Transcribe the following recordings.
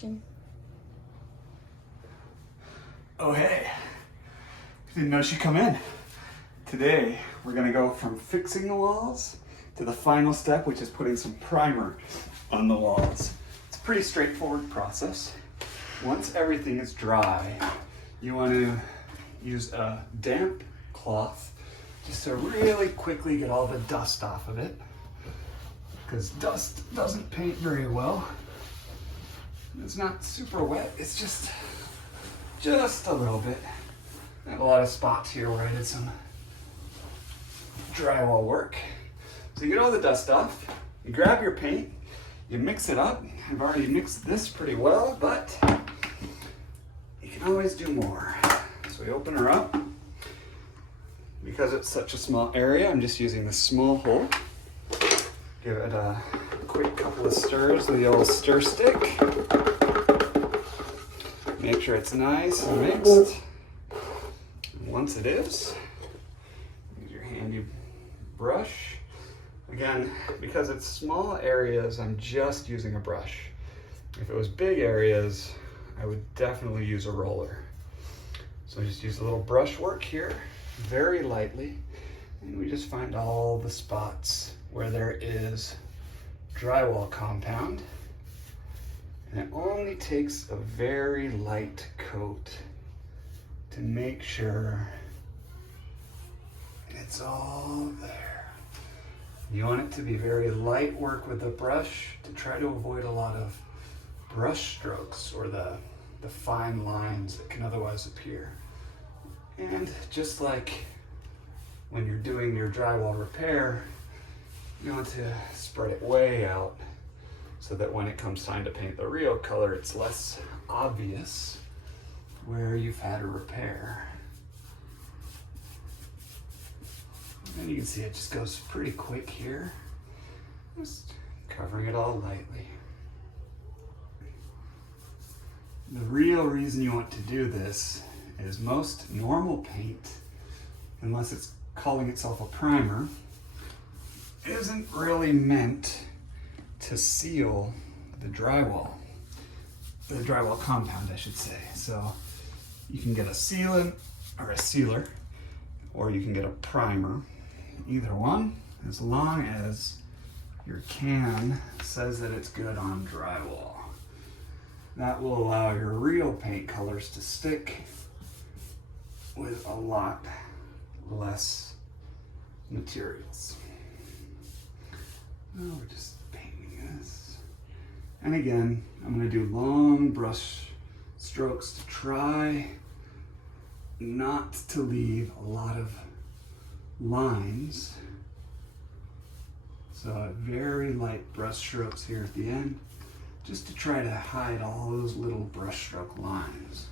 action. Oh hey, didn't know she'd come in. Today we're gonna go from fixing the walls to the final step, which is putting some primer on the walls. It's a pretty straightforward process. Once everything is dry, you want to use a damp cloth just to really quickly get all the dust off of it, because dust doesn't paint very well. It's not super wet, it's just a little bit. I have a lot of spots here where I did some drywall work. So you get all the dust off, you grab your paint, you mix it up. I've already mixed this pretty well, but you can always do more. So we open her up. Because it's such a small area, I'm just using this small hole. Give it a quick couple of stirs with the old stir stick. Make sure it's nice and mixed. And once it is, use your handy brush. Again, because it's small areas, I'm just using a brush. If it was big areas, I would definitely use a roller. So I just use a little brush work here, very lightly, and we just find all the spots where there is drywall compound. And it only takes a very light coat to make sure it's all there. You want it to be very light work with the brush to try to avoid a lot of brush strokes or the fine lines that can otherwise appear. And just like when you're doing your drywall repair, you want to spread it way out so that when it comes time to paint the real color, it's less obvious where you've had a repair. And you can see it just goes pretty quick here, just covering it all lightly. The real reason you want to do this is most normal paint, unless it's calling itself a primer, isn't really meant to seal the drywall compound, I should say. So you can get a sealant or a sealer, or you can get a primer, either one, as long as your can says that it's good on drywall. That will allow your real paint colors to stick with a lot less materials. Now we're just painting this. And again, I'm going to do long brush strokes to try not to leave a lot of lines. So very light brush strokes here at the end, just to try to hide all those little brush stroke lines.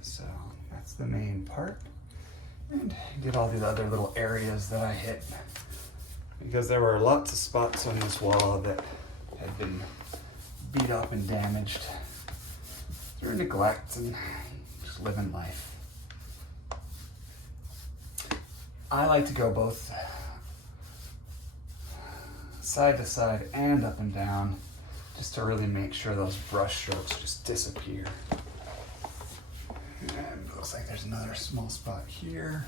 So that's the main part. And get all the other little areas that I hit, because there were lots of spots on this wall that had been beat up and damaged through neglect and just living life. I like to go both side to side and up and down, just to really make sure those brush strokes just disappear. And it looks like there's another small spot here.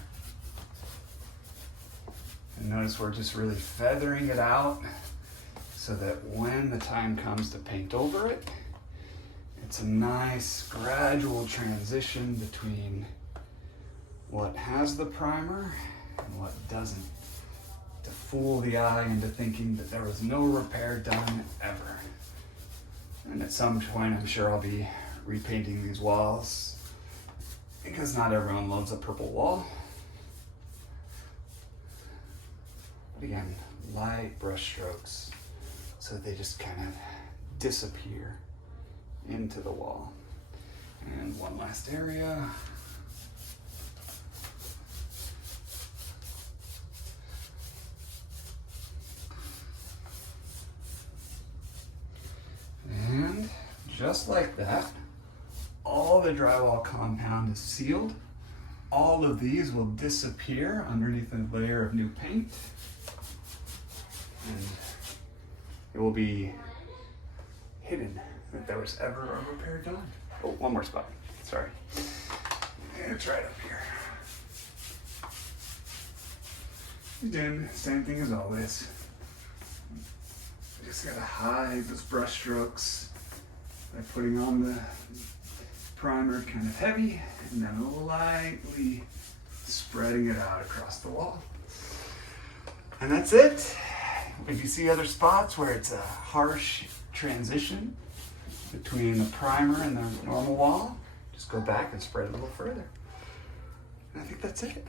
And notice we're just really feathering it out so that when the time comes to paint over it, it's a nice gradual transition between what has the primer and what doesn't, to fool the eye into thinking that there was no repair done ever. And at some point, I'm sure I'll be repainting these walls, because not everyone loves a purple wall. But again, light brush strokes so that they just kind of disappear into the wall. And one last area. And just like that, all the drywall compound is sealed. All of these will disappear underneath a layer of new paint. And it will be hidden if there was ever a repair done. Oh, one more spot. Sorry. It's right up here. Again, same thing as always. I just gotta hide those brush strokes by putting on the primer kind of heavy and then lightly spreading it out across the wall. And that's it. If you see other spots where it's a harsh transition between the primer and the normal wall, just go back and spread it a little further. And I think that's it.